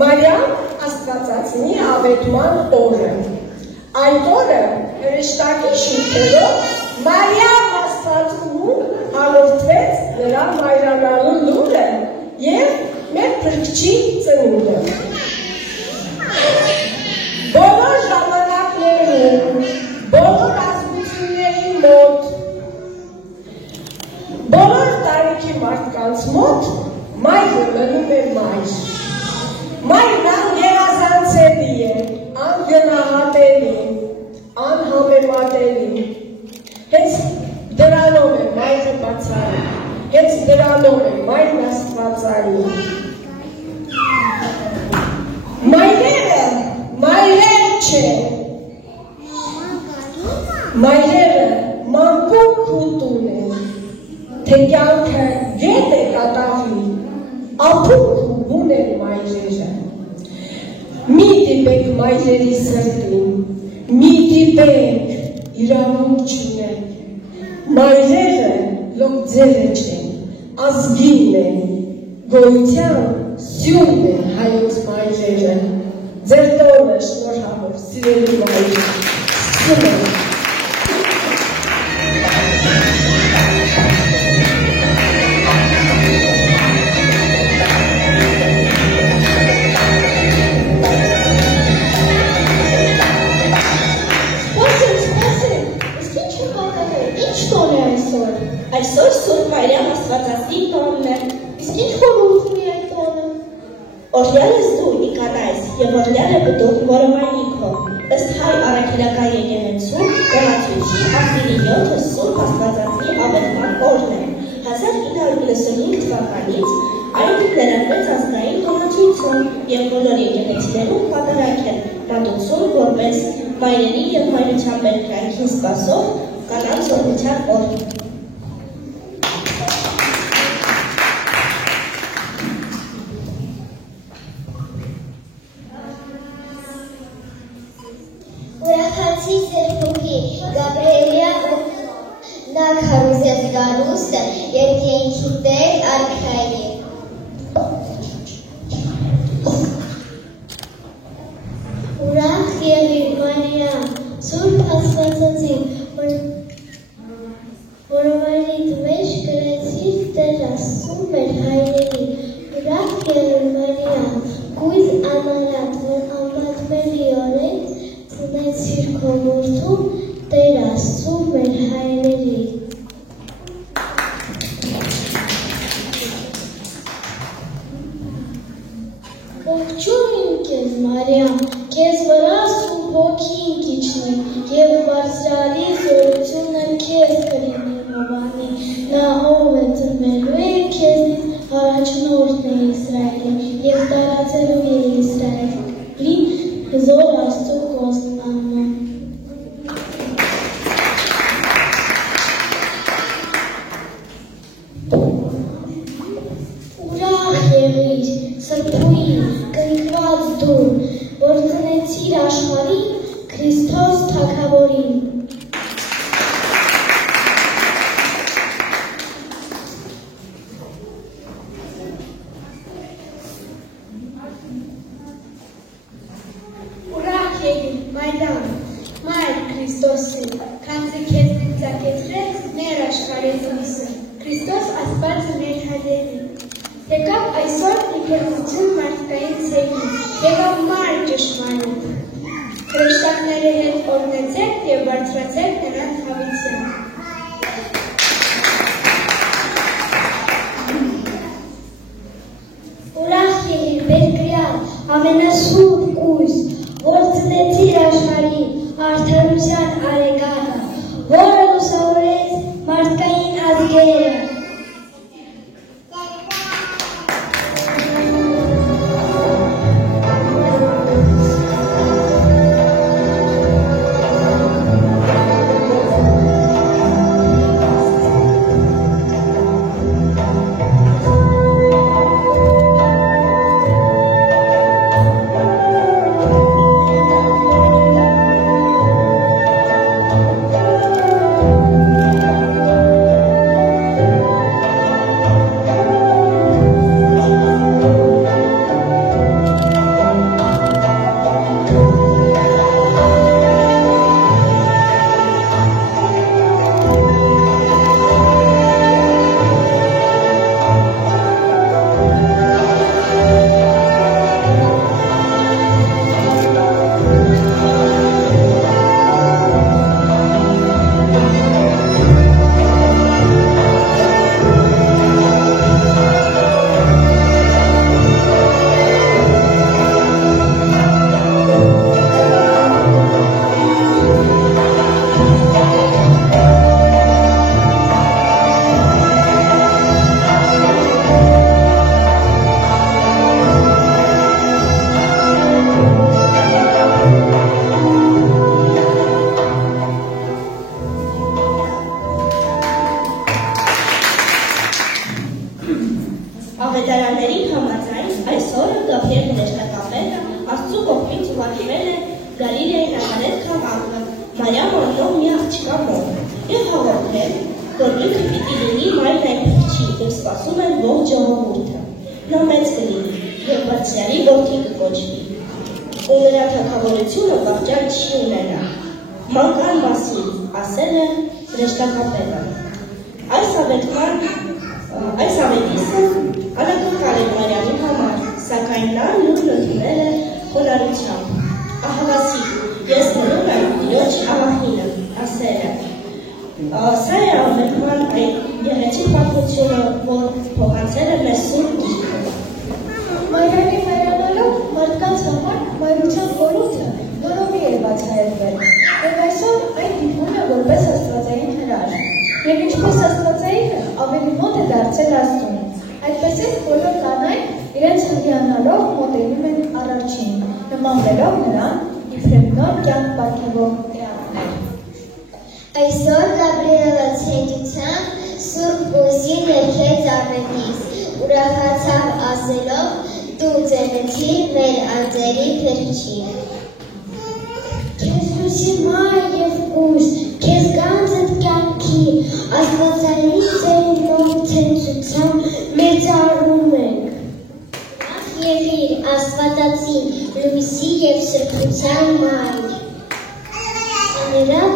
Մարիամ Աստվածածնի ավետման օրը։ Այդ օրը հրեշտակի շուրթերով Մարիամ Աստվածունու հաղորդվեց նրա մայրանալու լուրը և մեր փրկչի ծնունդը։ Բոլոր ժամանակներում, բոլոր ազգությունների մոտ, բոլոր տարիքի մարդկանց մոտ մայրը մնում է մայր։ Մայրն անգերազանցելի է, անգնահատելի, անհամեմատելի։ Հենց դրանով է մայրը բացառի, հենց դրանով է մայրն աստվածարի։ Մայրերը մայրեր չեն, մայրերը մանկուկ ուտուն են, թե կյանքը գետ է կատաղի, ապուկ ու բուն են մայրերը։ Մի դիպեք մայրերի սրտին, մի դիպեք իրավունք չունեն, մայրերը լոկձերը չեն, ազգին են, գոյության սյուն են հայոց մայրերը, ձեր տոնը շնորհավոր, սիրելի մայր, սկսում են։ Այսօր Սուրբ Մարիամ Աստվածածնի տոնն է, իսկ ինչ խորհուրդ ունի այդ տոնը։ Օրհնյալ ես դու Նիկանայես և օրհնյալ է բտուղ որովայնիքո, ըստ հայ առաքելական եկեղեցու գոհացույցի ապրիլի 7-ը Սուրբ Աստվածածնի ավետման օրն է։ 1995 թվականից այն ներառվեց ազգային գոհացույցում և բոլոր եկեղեցիներում պատարակ է մատուցում որպես մայրերի և մայրության բերկրանքին սպասող կանանց օրհնության օր։ Ուրախացի ձերբուկի Գաբրիելյա նա քարուզեց գարուստը երկենքի տեր արքայի։ Ուրախ եղիր Մարիամ, Սուրբ Աստվածածին, որովայնիդ մեջ գրեցիր Տեր Աստծու մեր հայրերի։ Ուրախ եղիր Մարիամ, գույզ անարատ, որ անպատմելիորեն ծնեցիր քո որդու Տեր Աստծու մեր հայրերի։ Ողջույն քեզ Մարիամ, քեզ վրա Սուրբ Հոգին կիջնի և բարձրալի զորությունը քեզ կլինի Հովանի։ Նա ով է ծնվելու է քեզնից առաջնորդն է Իսրայելի և տարածելու է Իսրայելի հզոր Աստծու խոստումը։ Ուրախ եղիր, սրբույն, կնքված դու, որ ծնեցիր աշխարհին Քրիստոս Թագավորին։ Ուրախ եղիր, Մարիամ, Մայր Քրիստոսին, քանզի քեզ ծակեցրեց մեր աշխարհի լույսը, Քրիստոս Աստվածը մեր հայրերի։ Եկավ այսօր իբրծություն մարդկային ցեղին, եկավ Մայր ճշմարիտ։ Հրեշտակների հետ օրհնեցեք և բարձրացեք նրանց հավիտյան։ Ուրախ եղիր, Բերկրյալ, ամենասուրբ կույս, որ ծնեցիր աշխարհին արդարության արեգակը, որը լուսավորեց մարդկային ազգերը։ Ավետարանների համաձայն այս օրը Գաբրիել հրեշտակապետը Աստծու կողմից ուղարկվել է Գալիլեայի Նազարեթ քաղաքը Մարիամ անունով մի աղջկա մոտ և հաղորդել, որ ինքը պիտի լինի մայր այն փրկչի և սպասում են ողջ ժողովուրդը։ Նա մեծ կլինի և բարձրյալի որդի կկոչվի։ Ու նրա թագավորությունը վախճան չի ունենա։ Մանկան մասին ասել է հրեշտակապետը։ Այս ավետիսը անակնկալ է Մարիամի համար, սակայն նա նույնն ընդունել է խոնարհությամբ։ Ահավասիկ, ես մնում եմ Տիրոջ աղախինը, ասել է։ Սա է ավետման այն գեղեցիկ պատմությունը, որ փոխանցել է մեզ Սուրբ Գիրքը։ Մարիամի հայրանալով մարդկանց համար մայրության խորհուրդը որովի է բացահայտվել, և այսօր այն դիտվում է որպես աստվածային հրաշք, և ինչպես աստվածայինը ավելի մոտ է դարձել Աստծուն, այդպես էլ բոլոր կանայք իրենց հղիանալով մոտենում են Արարչին, նմանվելով նրան իբրև նոր կյանք պարգևող էակներ։ Այսօր Գաբրիելը ցեդությամբ Սուրբ Ուզին ներքեց ավետիս, ուրախացավ ասելով դու ծնեցի մեր անձերի փրկչին։ Քեզ լույսի մայր և ուժ, քեզ գանձդ կյանքի, աստվածային ծերունով ցնծությամբ մեծարում ենք։ Ուրախ եղիր աստվածածին, լույսի և սրբության մայր։ Աներավ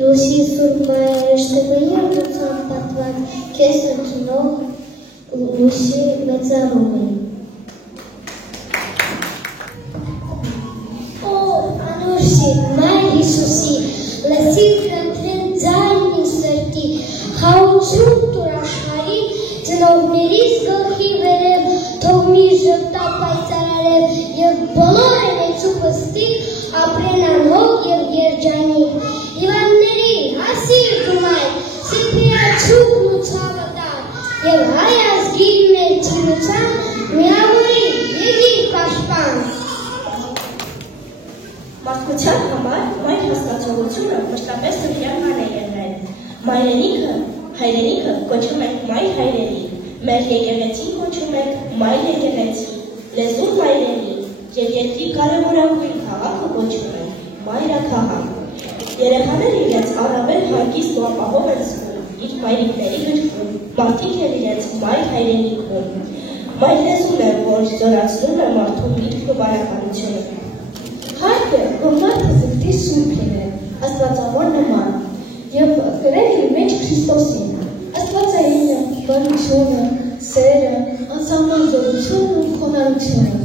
լույսի սուրբ մայրը շտկվի որդությամբ պատված, քեզ ընդունող լույսի մեծարում ենք։ Մայր Հիսուսի, լսիր խնդրեմ ձայնի սրտի, խաղություն տուր աշխարհի, ծնողներիս գլխի վերև, թող մի ժպտա պայծառարև, և բոլոր էնեցու պստիկ ապրեն անհոգ և երջանիկ։ Հիվանդների հասիր դու մայր, սրբիաչուկն ու ցավը տար, և հայ ազգի մեր թիրության միավորի եղիր պաշտպան։ Մարդկության համար մայր հասկացողությունը մշտապես հրեական է եղել։ Հայրենիքը կոչում ենք մայր հայրենիք, մեր եկեղեցին կոչում ենք մայր եկեղեցի, լեզուն մայրենի և երկրի կարևորագույն քաղաքը կոչում ենք մայրաքաղաք։ Երեխաները իրենց առավել հանգիստ ու ապահով են զգում իր մայրիկների գրկում, մարդիկ էլ իրենց մայր հայրենիքում։ Մայր լեզուն է, որ զորացնում է մարդու միտքն ու բարականությունը։ Հարկ է, որ մարդը զգտի սուրբ լինել, աստվածավոր նման, և գրել իր մեջ Քրիստոսին, աստվածայինը, բարությունը, սերը, անսահման զորությունն ու խոնարհությունը։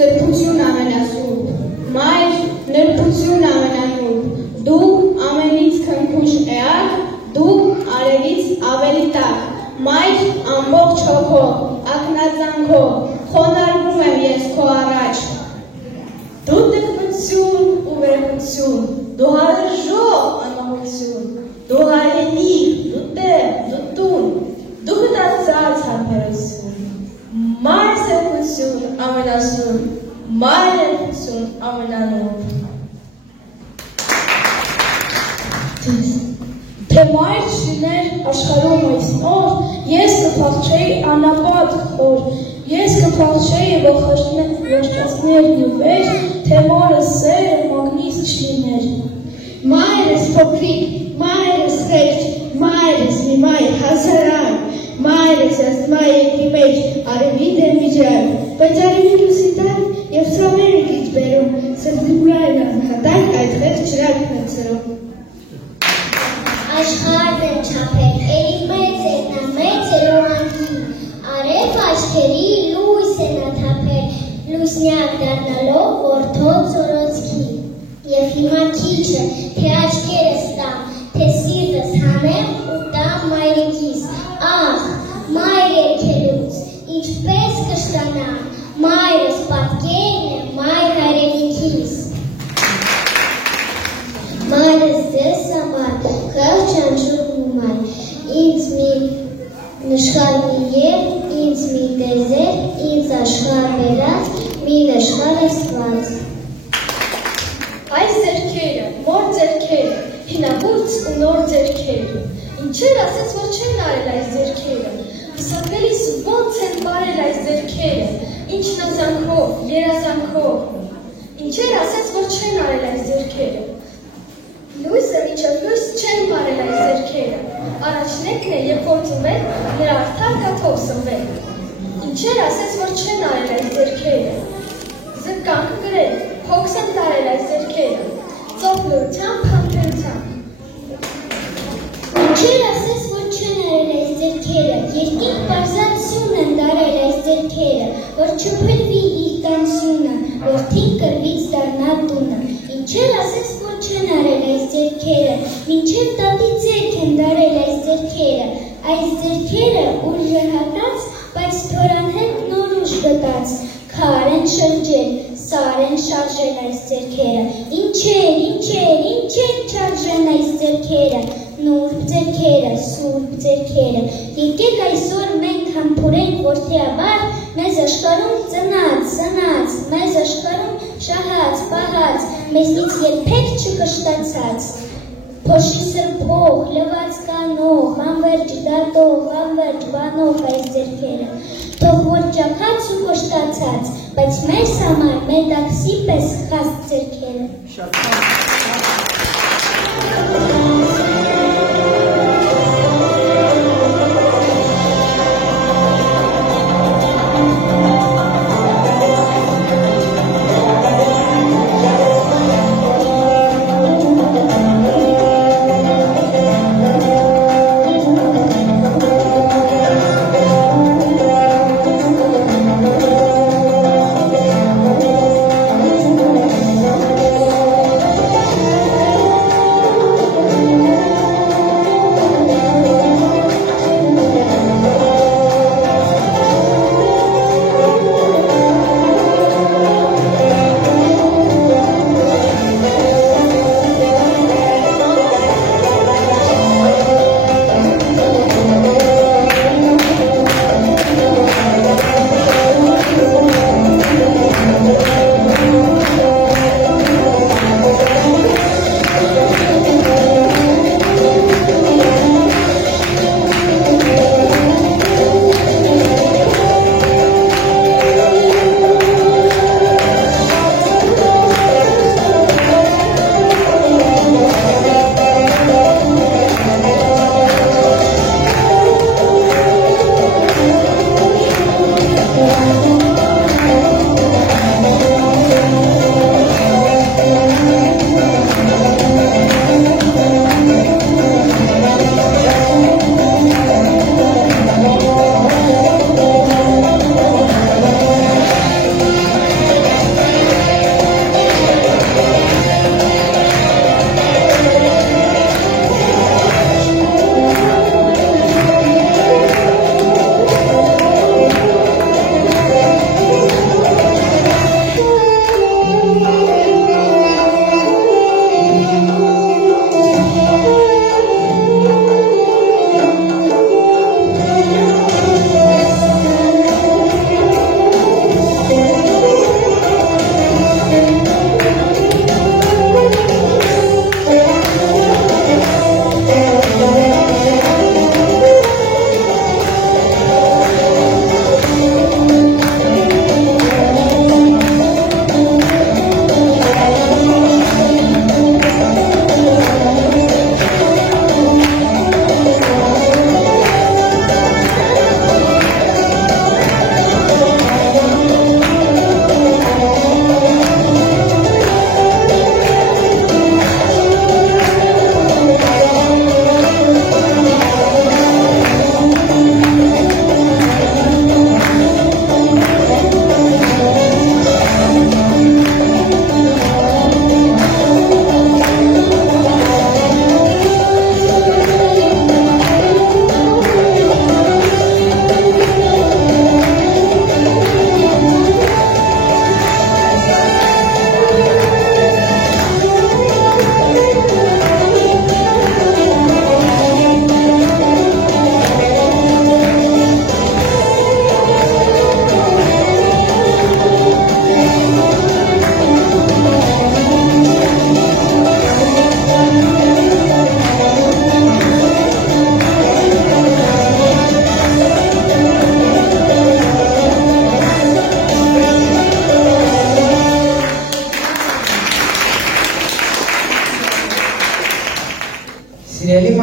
սրբություն ամենասուրբ, մայր նրբություն ամենանուրբ, դու ամենից քնքուշ էակ, դու արևից ավելի տաք, մայր ամբողջ հոգով, ակնածանքով, խոնարհվում եմ ես քո առաջ։ Դու տկմություն ու վերհություն, դու հարժող անմահություն, դու հայրենիք, դու տեղ, դու տուն, դու գտածած հարբերություն, մայր սրբություն ամենասուրբ, մայր ներբություն ամենանուրբ։ Թե մայր չլիներ աշխարհում այս օր, ես կփախչեի անապատ խոր, ես կփախչեի ողջացներ յուվեր, թե մորս սերը մագնից չլիներ։ Մայրս փոքրիկ, մայրս խեղճ, մայրս մի մայր հազարան, մայրս ասմա երկի մեջ արևի դեմիջան, բայց արևի լուսի տան և ծավերը գիչ բերում, սրդիմրային անհատակ այդ խեղճ ճրակն է ծրում։ Աշխարհն եմ չափել, էլի մեծ է, նա մեծ է լորանքի, արև աչքերի լույս է նա թափել, լուսնյակ դառնալով որդո ծորոցքի, և հիմա քիչ է, թե աչքերս տամ, թե սիրտս հանեմ ու տամ մայրիկիս, ախ, մայր երգելուց, ինչպես կշտանամ, մայրս պատկերն է, մայր հայրենիքիս։ Մայրս ձեզ համար, խեղճ անշուտ մի մայր, ինձ մի նշխար մի եվ, ինձ մի տեզեր, ինձ աշխար բերած, մի նշխար աստված։ Այս ձերքերը, մոր ձերքերը, հինավուրց ու նոր ձերքերը, ինչեր ասեց, որ չեն արել այս ձերքերը, հսակվելիս ոնց են բարել այս ձերքերը, ինչ նազանքով, երազանքով, ինչեր ասեց, որ չեն արել այս ձերքերը, լույսը միջև լույս չեն բարել այս ձերքերը, առաջնեկն է, երբ որ ծնվել, նրա արդար կաթով սնվել, ինչեր ասեց, որ չեն արել այս ձերքերը, զրկանք գրել, հոգս են տարել այս ձերքերը, ծոփլորությամբ, համբերությամբ։ Ինչեր ասես, որ չեն արել այս ձերքերը, երկինք պարզացություն են դարել այս ձերքերը, որ չփրվի իր տանսյունը, որդին կրվից դառնա տունը։ Ինչեր ասես, որ չեն արել այս ձերքերը, մինչև տատի ձերք են դարել այս ձերքերը ուժը հատած, բայց թորան հետ նոր ուժ գտած, քար են շրջել, սար են շարժել այս ձերքերը, ինչեր չարժեն այս ձերքերը, նուրբ ձերքերը, սուրբ ձերքերը, եկեք այսօր մենք համբուրենք որդիաբար, մեզ աշխարհում ծնած, մեզ աշխարհում շահած, պահած, մեզնից երբեք չկշտացած, փոշի սրբող, լվաց կանող, անվերջ դատող, անվերջ բանող այս ձերքերը, թող որ ճաքած ու կշտացած, բայց մեզ համար մետաքսի պես խաստ ձերքերը։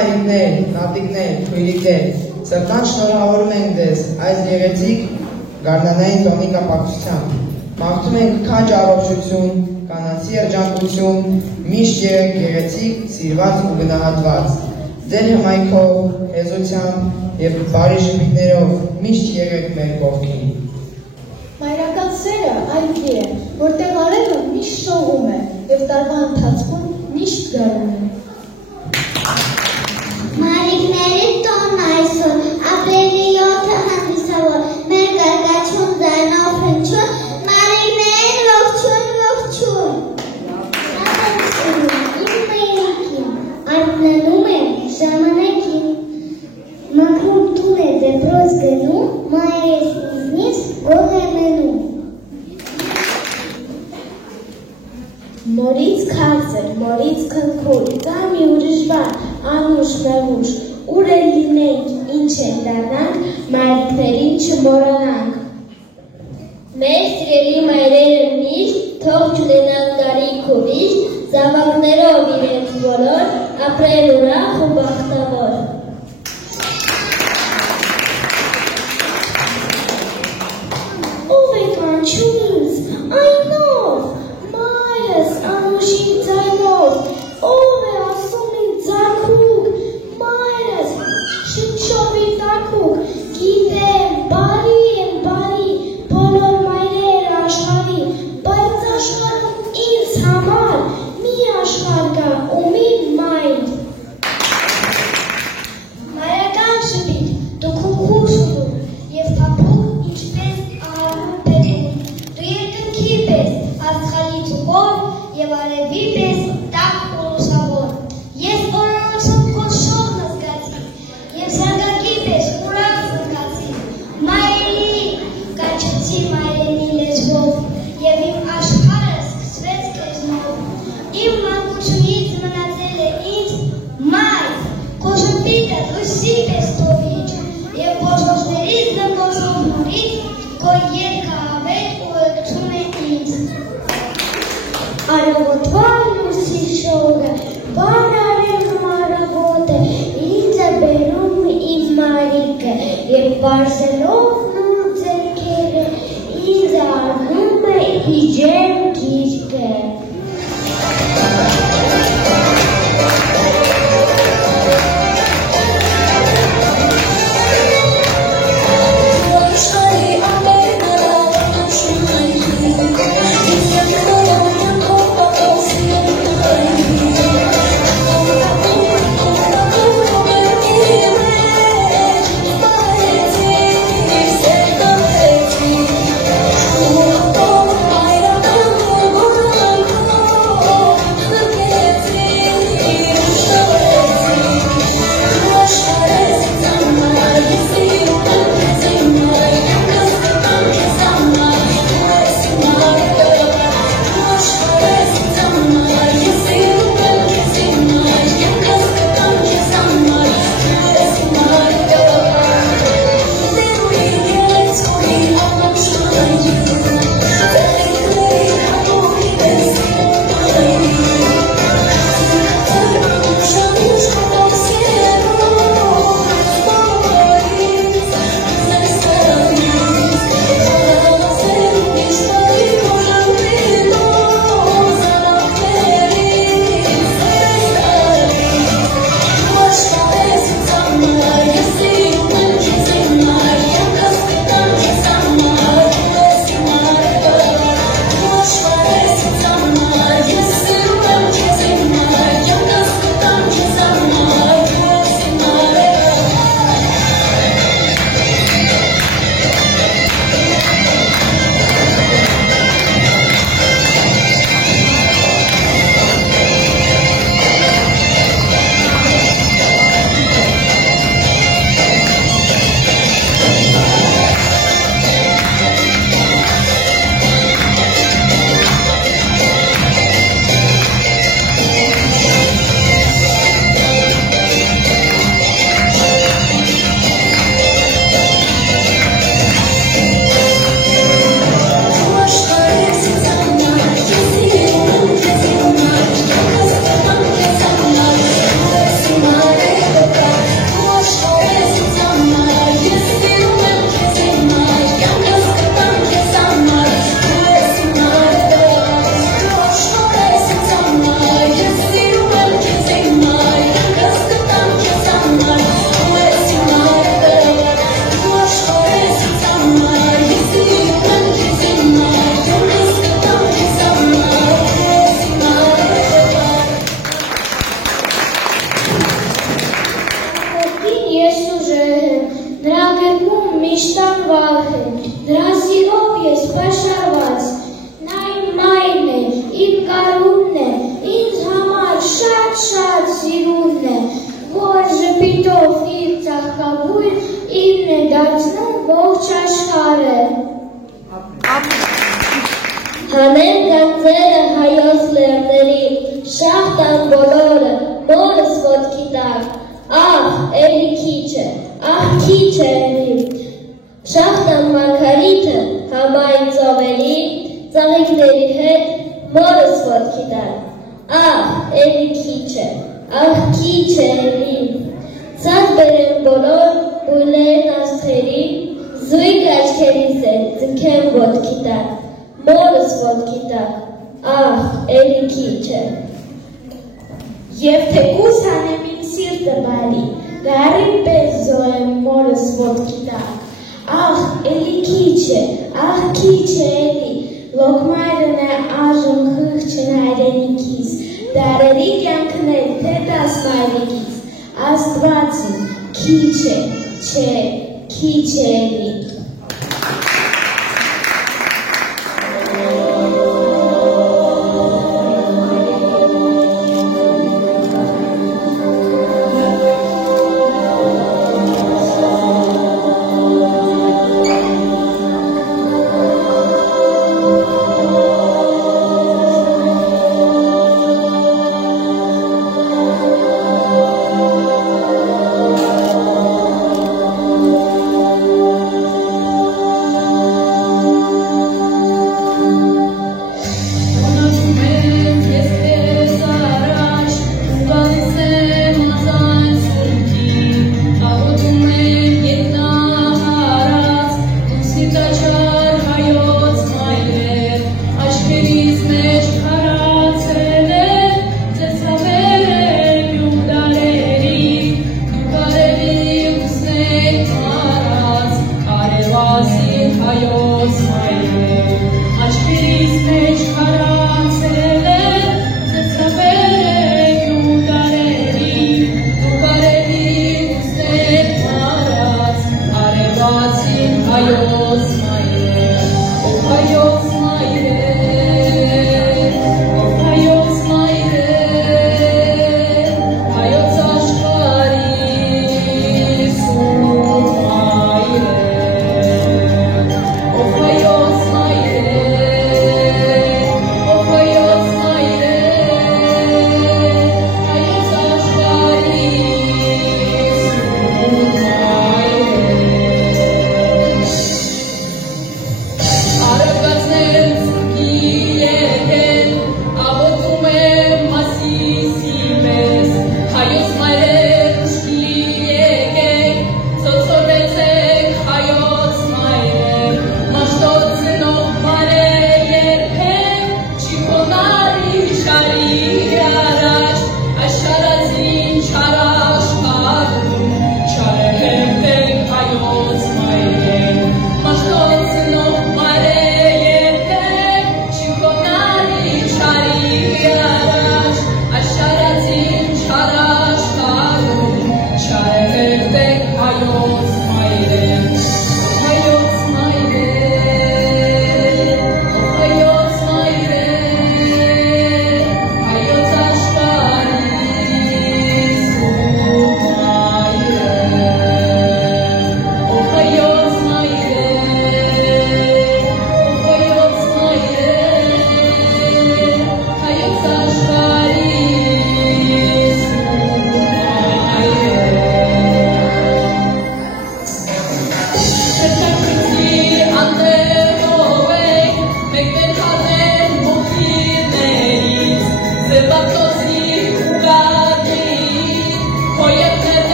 մայրիկներ, տատիկներ, քույրիկներ, սրտան շնորհավորում ենք ձեզ այս գեղեցիկ գարնանային տոնի կապակցությամբ։ Մաղթում ենք քաջ առողջություն, կանացի երջանկություն, միշտ եղեք գեղեցիկ, սիրված ու գնահատված։ Ձեր հմայքով, հեզությամբ և բարի ժպիտներով միշտ եղեք մեր կողքին։ Մայրական սերը այգի է, որտեղ արևը միշտ շողում է և տարվա ընթացքում միշտ գարուն է։ Մայրիկների տոնն այսօր, ապրիլի 7-ը հանդիսավոր, մեր գարգաչուն ձայնով հնչում, մայրիկներին ողջույն, ողջույն։ Իմ մայրիկին, արթնանում է ժամանակին, մաքրում տուն է դեպրոց գնում, մայրես ինձնից գող է մնում։ Մորից քաղցր, մորից քնքուր, կա մի ուրիշ բան, անուշ մեղուշ, ուր էլ լինենք, ինչ են դառնանք, մայրիկներին չմոռանանք։ Մեր սիրելի մայրերը միշտ, թող չունենան կարիք ու վիշտ, զավակներով իրենց բոլոր, ապրել ուրախ ու բախտավոր։ Ով է կանչում ինձ, այնով, մայրս անուշի ձայնով, ով է ասում ինձ ձագուկ, մայրս շնչով իր տակուկ, գիտեմ, բարի, բոլոր մայրեր աշխարհի, բայց աշխարհում ինձ համար մի աշխարհ կա ու մի մայր։ Մայրական շփիթ, դու քուքուշ ուտում և թափում ինչպես ահարում պետում, դու երկնքի պես աստղալից ու հոր և արևի պես տաք ու լուսավոր, ես օրանոցում քո շողն զգացի և զարգակի պես ուրախ զգացի, մայրիկ կանչեցի մայրենի լեզվով և իմ աշխարհը սկսվեց քեզնով, իմ մանկությունից մնացել է ինձ մայր, քո շփիթը լույսի պես տովիչ և բոժոժներից դմբոժող նորից քո երգը հավետ ու եկցում է ինձ։ Արևոտվա լույսի շողը, բան արևում առավոտ է, ինձ է բերում իմ մայրիկը և պարզելով նոր ձեռքերը, ինձ առնում է իջել գիրկը։ արշաված, նա իմ մայրն է, իմ կարունն է, ինձ համար շատ սիրունն է, որ ժպիտով իր ծաղկաբույր իրն է դարձնում ողջ աշխարհը։ Հանեն գանձերը հայոց լեռների, շաղ տան բոլորը, մորս ոտքի տակ, ախ, էլի քիչ է, ախ քիչ է էլի, շաղ տան մարգարիթը համայն ծովերի, ծաղիկների հետ, մորս ոտքի տակ, ախ, էլի քիչ է, ախ քիչ է էլի, ցած բերեմ բոլոր բույլերն աստղերի, զույգ աչքերիս է, ձգեմ ոտքի տակ, մորս ոտքի տակ, ախ, էլի քիչ է։ Եվ թեկուզ հանեմ իմ սիրտը բարի, գարի պես զոհեմ մորս ոտքի տակ, ախ, էլի քիչ է, ախ քիչ է էլի, լոկմայրն է այժմ խղճն հայրենիքիս, դարերի կյանքներ թե տաս մայրիկից, Աստվածին քիչ է, չէ, քիչ է էլի։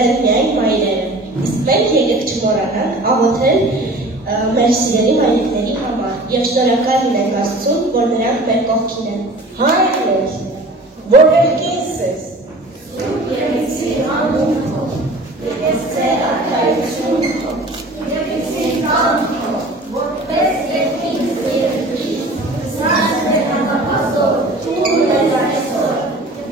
դեռ միայն մայրերը, իսկ մենք եկեք չմոռանանք աղոթել մեր սիրելի մայրիկների համար և շնորհակալ լինենք Աստծուն, որ նրանք մեր կողքին են։ Հայրեր, որ ելքինս ես, Եկեցի անուն քո, եկես ձեր արքայություն քո, եկեցի կան քո, որպես եկին սիրելի, սրած մեր անապազոր, թուր մեզ այսօր,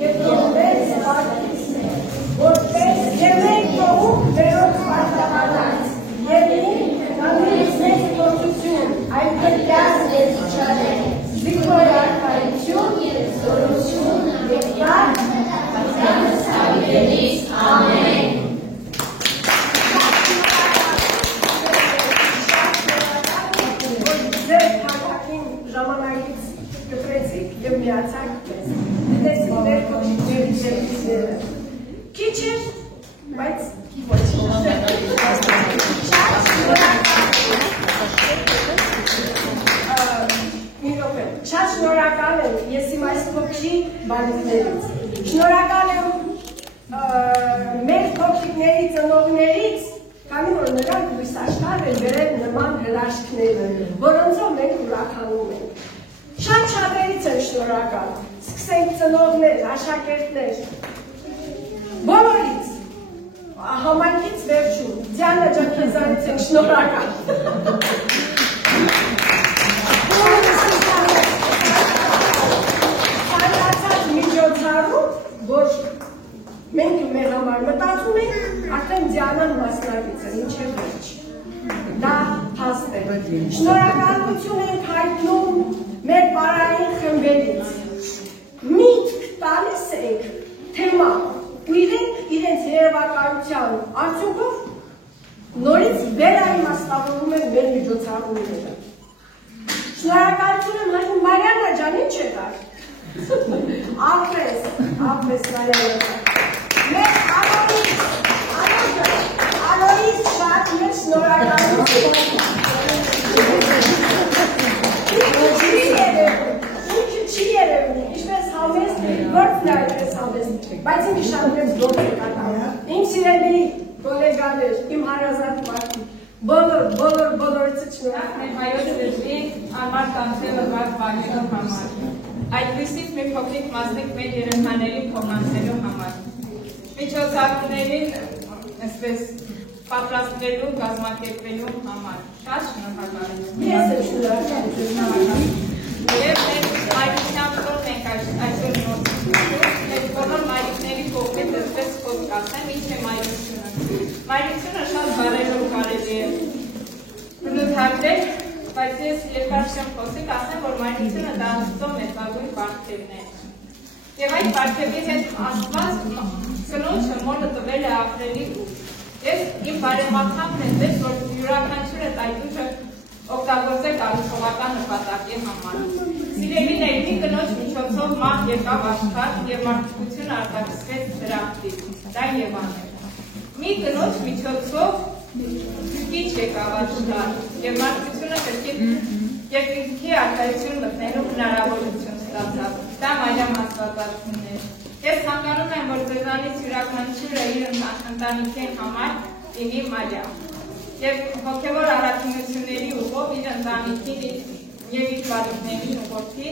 և նորվեց վարկիսներ, որպես և մենք կողուք վերոք պարտավորած, և ինք նամիրից մեծ գործություն, այդ գրկյաս ես իչարել, զիքոր արքայություն և զորություն և բարդ Աստված հավերից, ամեն։ ձեր քաղաքին ժամանակից կտրեցիք և միացաք մեզ, դիտեցիք մեր կողքիների շերտիզները։ Քիչ էր, բայց ոչ շատ շնորհակալ եմ ես իմ այս փոքրիկ բարեկամներից, շնորհակալ եմ մեր փոքրիկների ծնողներից, քանի որ նրանք լույս աշխարհ են բերել նման հրաշքները, որոնցով մենք ուրախանում ենք։ Շատ շատերից եմ շնորհակալ, սկսենք ծնողներ, աշակերտներ, բոլորից, համայնքից վերջում, Դիանա ջան, քեզանից ենք շնորհակալ։ Որ մենք մեր համար մտածում ենք, արդեն Դիանան մասնակից է, ինչև վերջ։ Դա հաստ է։ Շնորհակալություն ենք հայտնում մեր պարային խմբերից։ Միտք տալիս ենք թեմա ու իրենց երևակայության արդյունքով նորից վերաիմաստավորում են մեր միջոցառումները։ Շնորհակալություն եմ հայտնում Մարիաննա ջան, ինչ եկար։ Ապես Մարիաննա։ Մեր Ալորից շատ մեր շնորհակալություն։ Ինքը չի երևում, ինչպես համեստ, գործն է այդպես համեստ, բայց ինքը շատ մեծ գործ է կատարում։ Իմ սիրելի գոլեգաներ, իմ հարազատ մարդիկ, բոլորիցը շնորհակալ եմ հայոց լեզվի համար կանցելված բաժնելու համար։ Այդպիսից մի փոքրիկ մասնիկ մեր երեխաների փոխանցելու համար։ Միջոցառումներին այսպես պատրաստվելու, կազմակերպելու համար։ Շատ շնորհակալ եմ։ Ես եմ շնորհակալ։ Եվ մեր մայրության կողմ ենք այսօր նորցում, մեր բոլոր մայրիկների կողմից այսպես խոսք ասեմ, ինչ է մայրությունը։ Մայրությունը շատ բարերով կարելի է բնութագրել, բայց ես երկար չեմ խոսի, կասեմ, որ մայրությունը դա Աստծո մեծագույն պարգևն է։ Եվ այդ պարգևի հետ Աստված կնոջը մորը տվել է ապրելի ուժ։ Ես իմ բարեմաղթանքն եմ դες, որ յուրաքանչյուրս այդ ուժը օգտագործեք առողջական նպատակի համար։ Սիրելիներ, մի կնոջ միջոցով մարդ եկավ աշխարհ և մարդկությունը արտաքսվեց դրախտից, դա Եվան է։ Մի կնոջ միջոցով քիչ եկավ աշխարհ և մարդկությունը կրկին երկինքի արքայություն մտնելու հնարավորություն ստացավ։ Դա մայրամ աստվածությունն էր։ Ես ցանկանում եմ, որ ձեզանից յուրաքանչյուրը իր ընտանիքի համար լինի մայրամ և հոգևոր առաքինությունների ուղղով իր ընտանիքին և իր բարիքներին ուղղորդի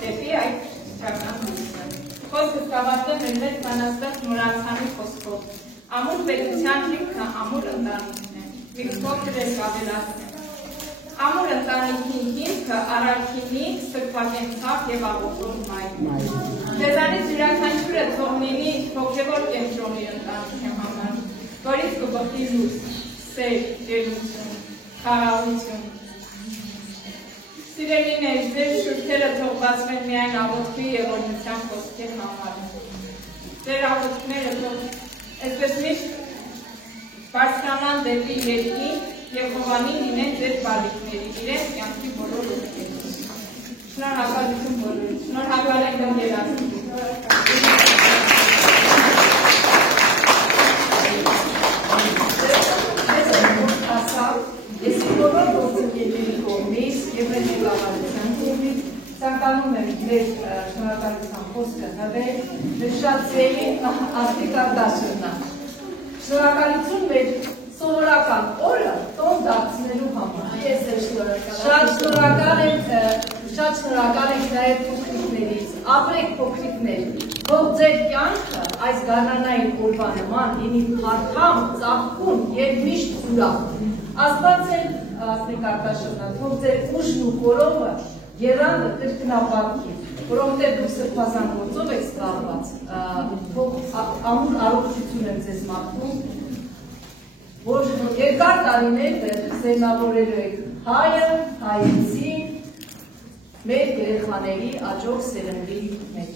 դեպի այդ քրիստոնյա լույսը։ Խոսքս կավարտեմ մեր մեծ բանաստեղծ Մուրացյանի խոսքով. ամուր պետության հիմքը ամուր ընտանիքն է։ Մի փոքր էլ կավելացնեմ։ Ամուր ընտանիքի հիմքը առաքինի, սրբակենցաղ և աղոթող մայր։ Ձեզանից յուրաքանչյուրը թող լինի հոգևոր կենտրոն իր ընտանիքի համար, որից կբխի լույս, սեր, ջերմություն, խաղաղություն։ Սիրելիներ, ձեր շուրթերը թող բացվեն միայն աղոթքի և օրհնության խոսքի համար։ Ձեր աղոթքները թող այսպես միշտ բարձրանան դեպի երկինք և հովանին լինեն ձեր բարիքների, իրենց կյանքի բոլոր ուղիներում։ Շնորհակալություն բոլորին, շնորհակալ ենք ընկերացին։ Ես բոլոր գործընկերների կողմից և մեր գաղափարության կողմից ցանկանում եմ մեր շնորհակալության խոսքը նվեր, մեր շատ սերի Աստղիկ Արտաշյանը։ Շնորհակալություն մեր սովորական օրը տոն դարձնելու համար։ Ես էլ շնորհակալ եմ, շատ շնորհակալ եմ նաև փոքրիկներից, ապրեք փոքրիկներ, որ ձեր կյանքը այս գարնանային օրվա նման լինի փառքամ, ծաղկուն եւ միշտ ուրախ։ Աստված էլ ասենք արտաշնորհ, թող ձեր ուժն ու կորովը եռանդը կրկնապատկի, որովհետև դուք սրբազան գործով եք զբաղված, թող ամուր առողջություն եմ ձեզ մաղթում, որ երկար տարիներ զենավորելու եք հայը, հայեցին, մեր երեխաների աջող սերնդի մեջ։